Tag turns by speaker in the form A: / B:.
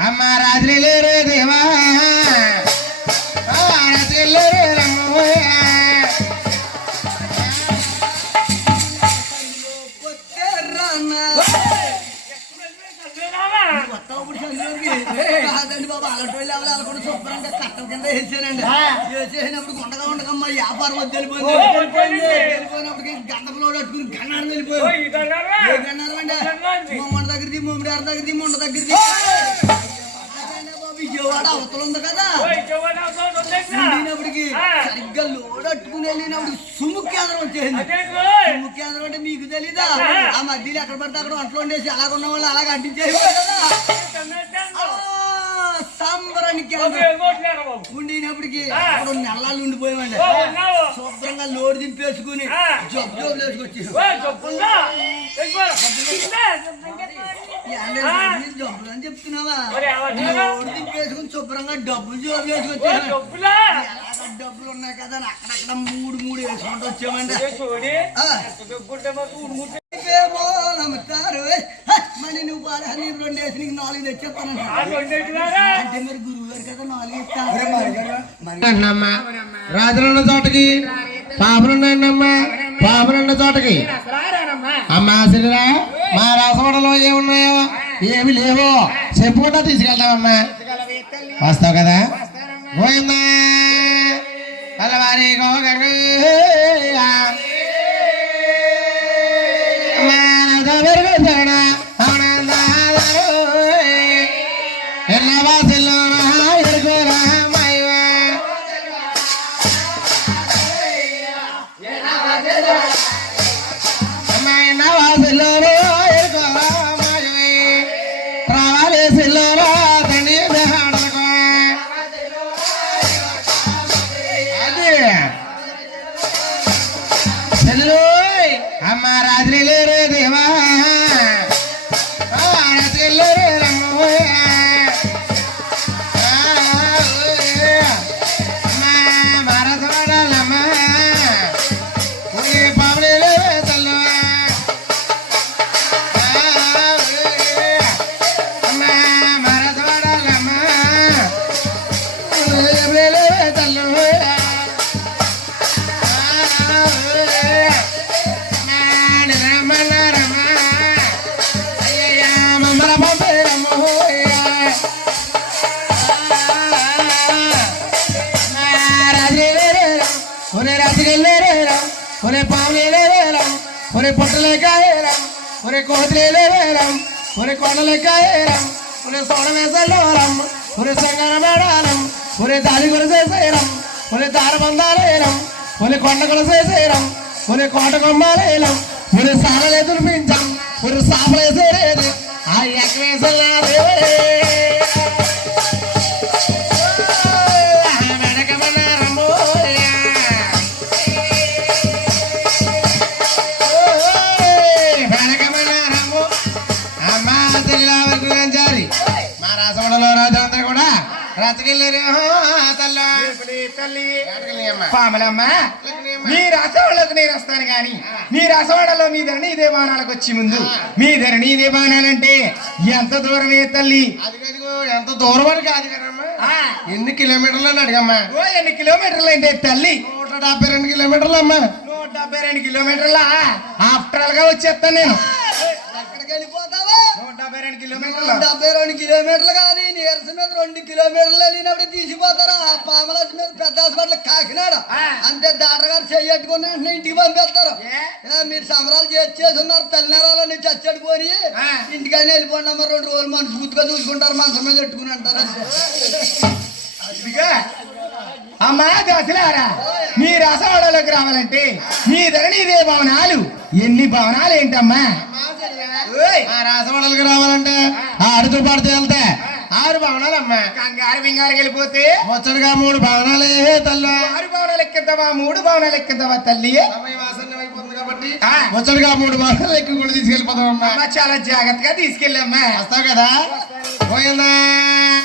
A: అమ్మ రాత్రి లేరే దేవా. ఆ, రాత్రి లేరే
B: శుభ్రంగా కట్టల కింద వేసానండి. వేసేసినప్పుడు గుండగా ఉండకమ్మా వ్యాపారం వద్దు వెళ్ళిపోయింది. వెళ్ళిపోయినప్పటికి గంటలో కట్టుకుని గన్నాడు వెళ్ళిపోయి. ఏ గన్నారు అండి మొమ్మిడి ఆరు దగ్గరది మొండ దగ్గరది విజయవాడ అవతల ఉంది కదా. వెళ్ళినప్పటికి సరిగ్గా లోడ్ అట్టుకుని వెళ్ళినప్పుడు సుము కేంద్రం వచ్చేసింది. సుము కేంద్రం అంటే మీకు తెలీదా? ఆ. మధ్యలో ఎక్కడ పడితే అక్కడ వంటలు వండేసి అలాగ ఉన్న వాళ్ళు అలాగ అంటించేసి సంబరాన్ని ఉండినప్పటికి అక్కడ నెలలు ఉండిపోయామండి శుభ్రంగా లోడ్ దింపేసుకుని జబ్బు జబ్బులు వేసుకొచ్చి జబ్బులు అని చెప్తున్నావా? శుభ్రంగా డబ్బులు జబ్బులు వేసుకొచ్చాను డబ్బులు? ఉన్నాయి కదా అని అక్కడక్కడ మూడు మూడు వేసుకుంటూ వచ్చామండి మళ్ళీ నువ్వు బాగా నేను రెండు వేసి నీకు నాలుగు తెచ్చేస్తాను. అంటే మరి గురువు గారు కదా నాలుగు ఇస్తారు
A: అన్నమ్మా రాజులున్న చోటకి పాపలున్నాయన్నమ్మా పాపలున్న చోటకి అమ్మా సిరిరా మా రాసమడలో ఏమున్నాయో? ఏమి లేవో. చెప్పుకుంటా తీసుకెళ్తామమ్మా వస్తావు కదా? పోయిందా? అల్లవారి గోగయ్య. రాత్రి లేరే ఒరే పావులేరం ఒరే పొట్టలేకాయరం ఒరే కోతిలేరం ఒరే కొండలేకాయరం ఒరే సోడమేసలోరం ఒరే సంగన మేడాలం ఒరే దాడి కొరసేసేరం ఒరే దారబందాలేరం ఒరే కొండ కొరసేసేరం ఒరే కోట కొమ్మాలేలం ఒరే సాలలే దుర్పించం ఒరే సాపలేసేరేది ఆ ఎక్కవేసలాదే రచకెళ్ళారు తల్లి.
C: పామలమ్మ మీ రాసవాడలకు నేను వస్తాను గాని మీ రాసవాడలో మీ ధరణి ఇదే బాణాలకు వచ్చి ముందు మీ ధరణి ఇదే బాణాలంటే ఎంత దూరమే తల్లి?
A: ఎంత దూరం అని కాదు కదమ్మా. ఎన్ని కిలోమీటర్లు అని అడిగమ్మా.
C: ఓ ఎన్ని కిలోమీటర్లు అంటే తల్లి?
A: నూట డెబ్బై రెండు కిలోమీటర్లు అమ్మా
C: నూట డెబ్బై రెండు కిలోమీటర్ల? ఆఫ్టర్గా వచ్చేస్తాను నేను. డెబ్బై రెండు కిలోమీటర్లు.
B: డెబ్బై రెండు కిలోమీటర్లు ఈ నీరసం మీద రెండు కిలోమీటర్లు వెళ్ళినప్పుడు తీసిపోతారు? ఆ పామలాసి మీద పెద్ద హాస్పిటల్ కాకినాడ. అంతే డాక్టర్ గారు చెయ్యట్టుకుని వెంటనే ఇంటికి పంపేస్తారు. మీరు సంబరాలు చేసి చేస్తున్నారు తల్లినరాలని చచ్చడిపోయి
C: ఆ.
B: ఇంటికైనా వెళ్ళిపోండి అమ్మ రెండు రోజులు మనసు గుర్తుగా చూసుకుంటారు మనసు మీద పెట్టుకుని అంటారు.
C: అమ్మా దశలారా మీ రసవాడలోకి రావాలంటే మీ ధరణి ఇదే భవనాలు. ఎన్ని భవనాలు ఏంటమ్మా?
A: రాసవాడలకు రావాలంటే ఆడుతూ పాడుతూ వెళ్తే ఆరు భవనాలమ్మా.
C: కంగారు బింగారు వెళ్ళిపోతే?
A: ముచ్చటగా మూడు భవనాలే తల్లి?
C: ఆరు భవనాలు ఎక్కిద్దావా? మూడు భవనాలు ఎక్కిద్దావా తల్లి?
A: కాబట్టి. ముచ్చటగా మూడు భవనాలు ఎక్కువ కూడా తీసుకెళ్ళిపోతామమ్మా
C: అమ్మ. చాలా జాగ్రత్తగా తీసుకెళ్ళమ్మా.
A: వస్తావు కదా? పోయిందా?